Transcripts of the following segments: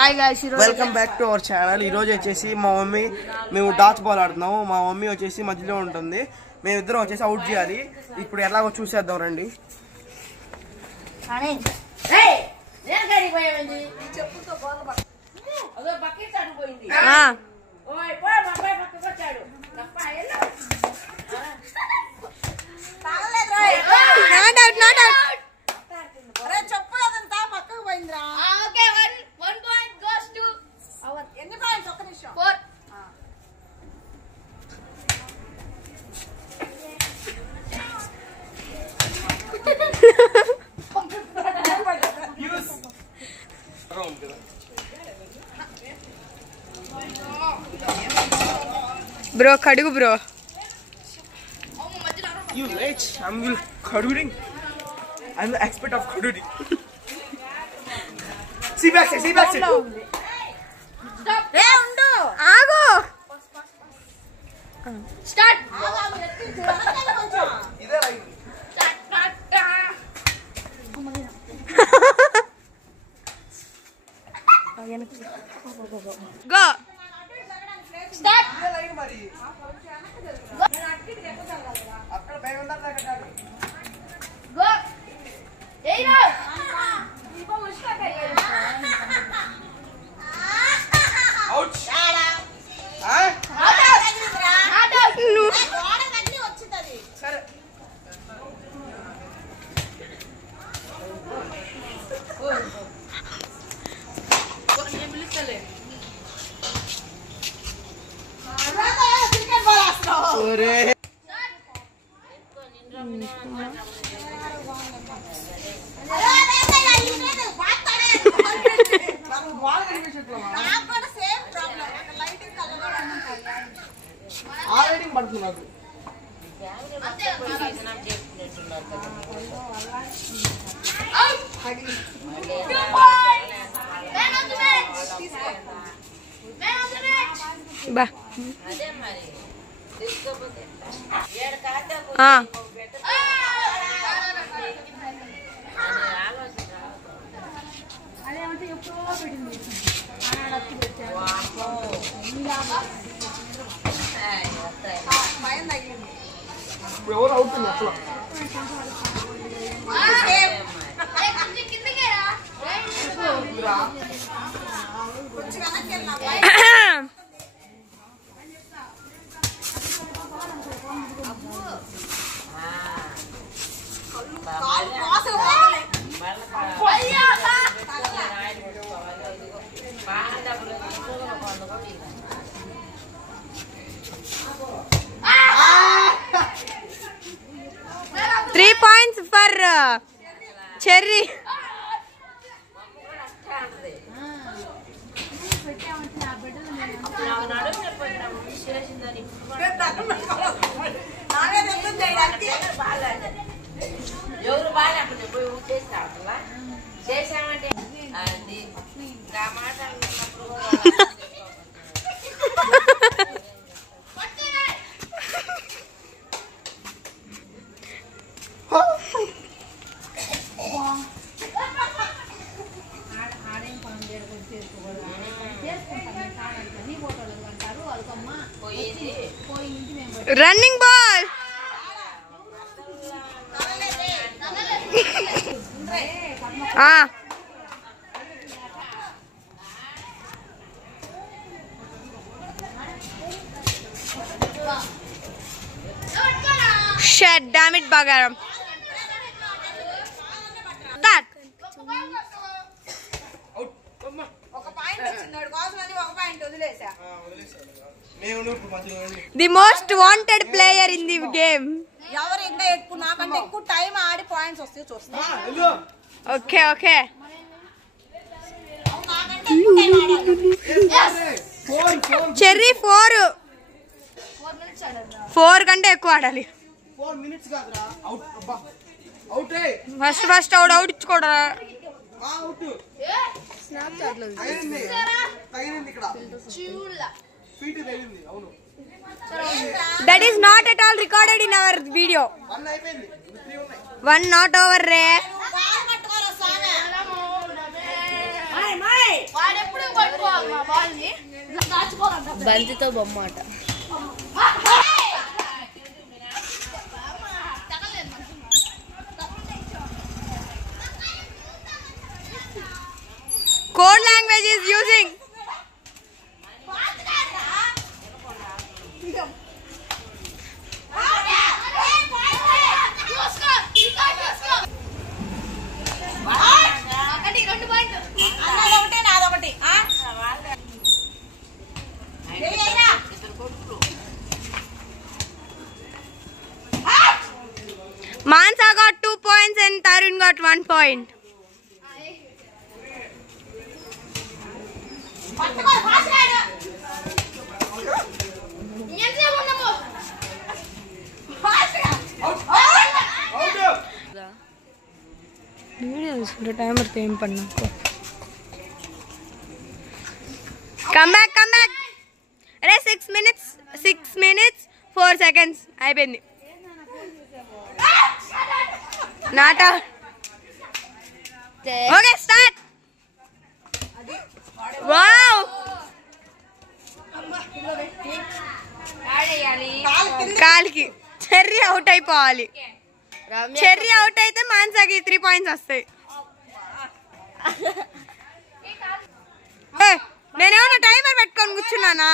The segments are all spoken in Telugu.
Hi guys, welcome back to our channel. ఈ రోజు వచ్చేసి మా మమ్మీ మేము డాచ్ బాల్ ఆడుతున్నాము. మా మమ్మీ వచ్చేసి మధ్యలో ఉంటుంది, మేమిద్దరం వచ్చేసి అవుట్ చేయాలి. ఇప్పుడు ఎలాగో చూసేద్దాం రండి. బ్రో కడుగు bro. You wait, I'm kaduding. I'm the expert of kaduding. See back. Stop. Hey, undu. Aagu. Start. Ide right. Go. Start. Go. Hey, no. Ouch. Sare. Sore. ఆరేడింగ్ పడుతుంది నాకు. బా ఇప్పుడు ఎవరు అవుతుంది అసలు. Three points for Cherry. ఎవరు బాగా పోయి చేసినా చేసామంటే అది మాట Running ball. Shit, damn it, Bagaram. That. The most wanted player in the game. Okay. Cherry 4 కంటే ఎక్కువ ఆడాలి. 4 minutes కాదురా. అవుట్ అబ్బా. అవుట్ ఏ. ఫస్ట్ అవుట్ ఇచ్చుకోడా. అవుట్. స్నాప్‌చాట్ లో తగిలింది ఇక్కడ. ఫీట్ తగిలింది. అవును. That is not at all recorded in our video. 1 అయిపోయింది. 3 ఉన్నాయి. 1 not over re. వాడెప్పుడు బంతితో బొమ్మ ఆట. Code language is using. Mansa got 2 points and Tarun got 1 point. Timer time panna. Come back. Arey 6 minutes 4 seconds. అయిపోయింది. Not out. Okay, start. Wow. కాలికి చెర్రీ అవుట్ అయిపోవాలి. చెర్రీ అవుట్ అయితే మాన్సాకి 3 పాయింట్స్ వస్తాయి. నేనేమన్నా టైమర్ పెట్టుకొని కూర్చున్నానా?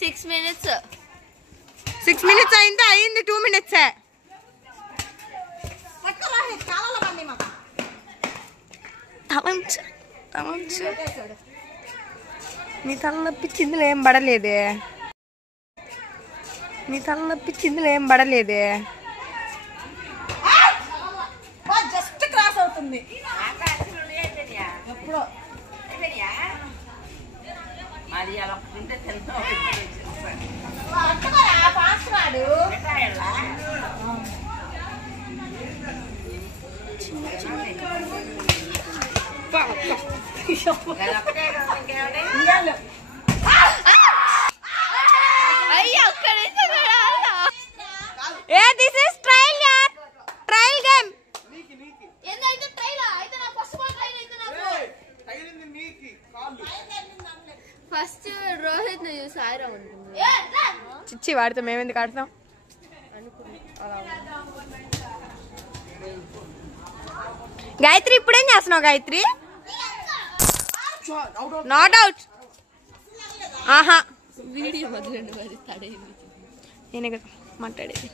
6 minutes. 6 minutes అయింది 2 minutes. నీ తల నొప్పి చిందులు ఏం పడలేదే. జస్ట్ క్రాస్ అవుతుంది. This is trial game. First Rohit ని చూసి ఆయిరా ఉంటుంది. చిచ్చి వాడితే మేమెందుకు ఆడతాం? గాయత్రి ఇప్పుడేం చేస్తున్నావు గాయత్రి? Not out. ఆహా వీడియో మొదలండి మరి తడేది నేనే కదా మాట్లాడేది.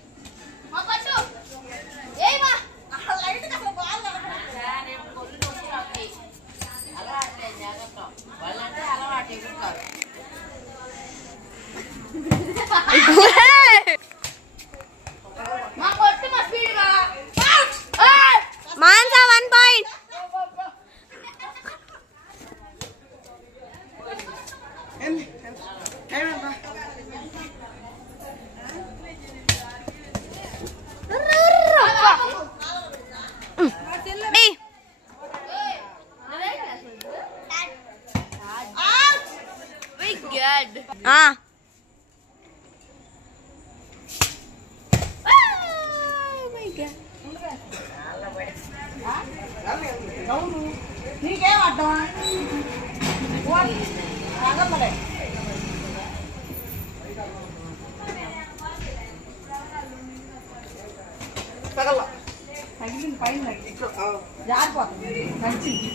మాన్సా 1 point. నీకేం అర్థం? తగిలింది పైన జారిపోతుంది. మంచిది.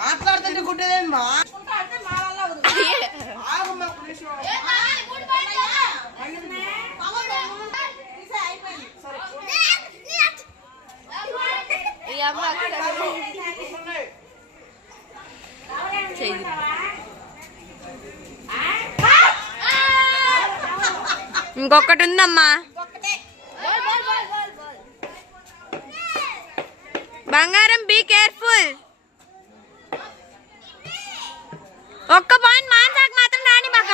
మాట్లాడుతుంటే గుడ్డేదేంటి మా? ఇంకొకటి ఉందమ్మా. బంగారం బీ కేర్ఫుల్. ఒక్క పాయింట్ మాన్సాకు మాత్రం రాని బాక.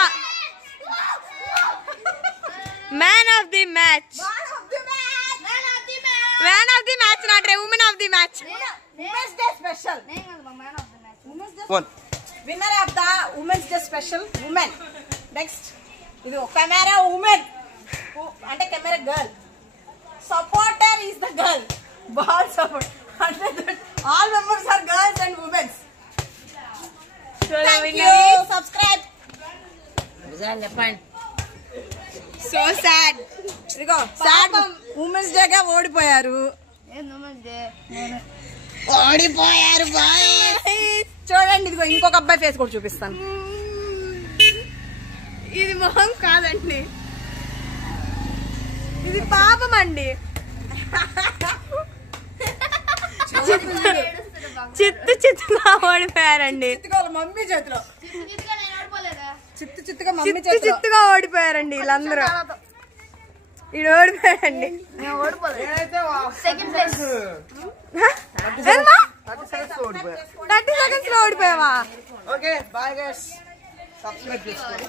Man of the match. Man of the match not రే women of the match. Women's day special. Winner of the women's day special women. Next ఇది కెమెరా ఉమెన్ అంటే camera girl supporter is the girl ball support అంటే all members are girls and women's subscribe చెప్పండి. So sad. ఇదిగో సాడ్ ఉమెన్స్ డేగా ఓడిపోయారు. ఓడిపోయారు బాయ్. చూడండి ఇదిగో ఇంకొక అబ్బాయి ఫేస్ కూడా చూపిస్తాను. ఇది మొహం కాదండి, ఇది పాపం అండి. చిత్తుగా ఓడిపోయారండి. మమ్మీ చేతిలో చిత్తుగా చిత్తుగా ఓడిపోయారండి వీళ్ళందరూ. ఇది ఓడిపోయారండి. 30 seconds లో ఓడిపోయావా? ఓకే బాయ్ గైస్, సబ్స్క్రైబ్ చేసుకోండి.